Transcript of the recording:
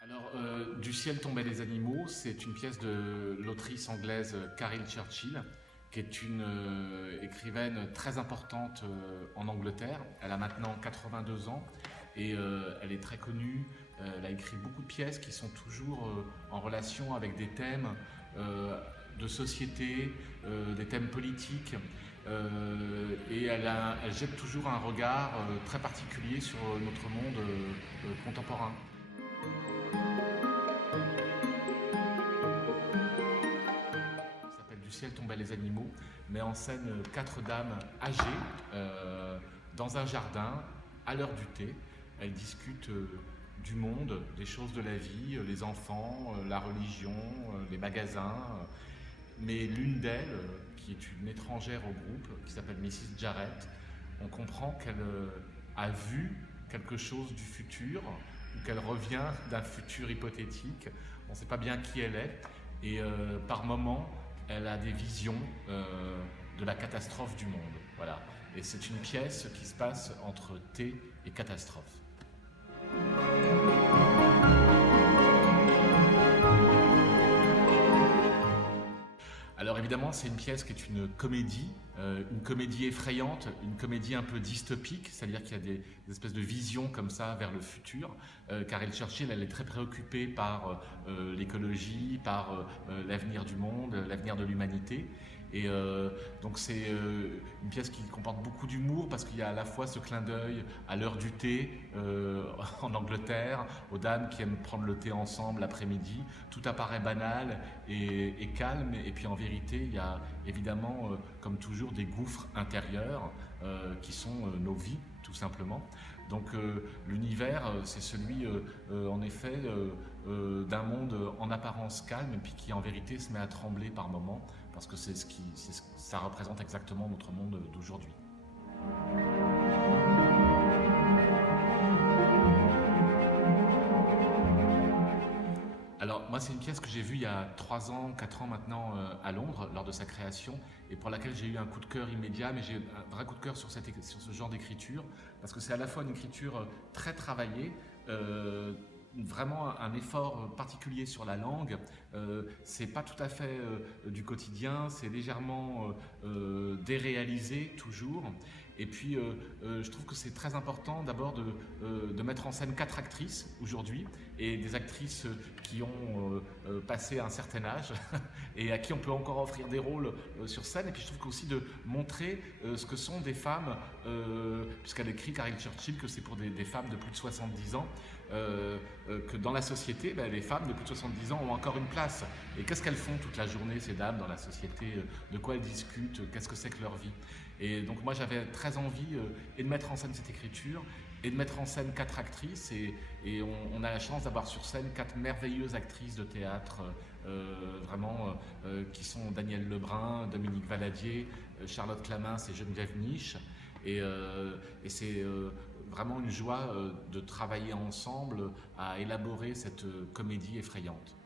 Alors, Du ciel tombaient les animaux, c'est une pièce de l'autrice anglaise Caril Churchill, qui est une écrivaine très importante en Angleterre. Elle a maintenant 82 ans et elle est très connue. Elle a écrit beaucoup de pièces qui sont toujours en relation avec des thèmes de société, des thèmes politiques. Et elle jette toujours un regard très particulier sur notre monde contemporain. Qui s'appelle Du ciel tombaient les animaux, met en scène quatre dames âgées dans un jardin à l'heure du thé. Elles discutent du monde, des choses de la vie, les enfants, la religion, les magasins. Mais l'une d'elles, qui est une étrangère au groupe, qui s'appelle Mrs. Jarrett, on comprend qu'elle a vu quelque chose du futur, ou qu'elle revient d'un futur hypothétique. On ne sait pas bien qui elle est, et par moments, elle a des visions de la catastrophe du monde. Voilà. Et c'est une pièce qui se passe entre thé et catastrophe. Alors évidemment, c'est une pièce qui est une comédie effrayante, une comédie un peu dystopique, c'est-à-dire qu'il y a des espèces de visions comme ça vers le futur. Caril Churchill, elle est très préoccupée par l'écologie, par l'avenir du monde, l'avenir de l'humanité. Et donc c'est une pièce qui comporte beaucoup d'humour parce qu'il y a à la fois ce clin d'œil à l'heure du thé en Angleterre, aux dames qui aiment prendre le thé ensemble l'après-midi. Tout apparaît banal et calme, et puis en vérité il y a évidemment comme toujours des gouffres intérieurs qui sont nos vies tout simplement. Donc l'univers c'est celui en effet d'un monde en apparence calme et puis qui en vérité se met à trembler par moments parce que ça représente exactement notre monde d'aujourd'hui. Alors moi c'est une pièce que j'ai vue il y a 3 ans, 4 ans maintenant à Londres lors de sa création et pour laquelle j'ai eu un coup de cœur immédiat, mais j'ai un vrai coup de cœur sur ce genre d'écriture parce que c'est à la fois une écriture très travaillée, vraiment un effort particulier sur la langue. C'est pas tout à fait du quotidien, c'est légèrement déréalisé toujours. Et puis je trouve que c'est très important d'abord de mettre en scène 4 actrices aujourd'hui et des actrices qui ont passé un certain âge et à qui on peut encore offrir des rôles sur scène. Et puis je trouve aussi de montrer ce que sont des femmes, puisqu'elle écrit Caril Churchill que c'est pour des femmes de plus de 70 ans, que dans la société, les femmes de plus de 70 ans ont encore une place. Et qu'est-ce qu'elles font toute la journée, ces dames, dans la société? De quoi elles discutent? Qu'est-ce que c'est que leur vie? Et donc moi j'avais très envie et de mettre en scène cette écriture et de mettre en scène 4 actrices et on a la chance d'avoir sur scène 4 merveilleuses actrices de théâtre vraiment qui sont Danielle Lebrun, Dominique Valadier, Charlotte Clamins et Geneviève Niche. Et c'est vraiment une joie de travailler ensemble à élaborer cette comédie effrayante.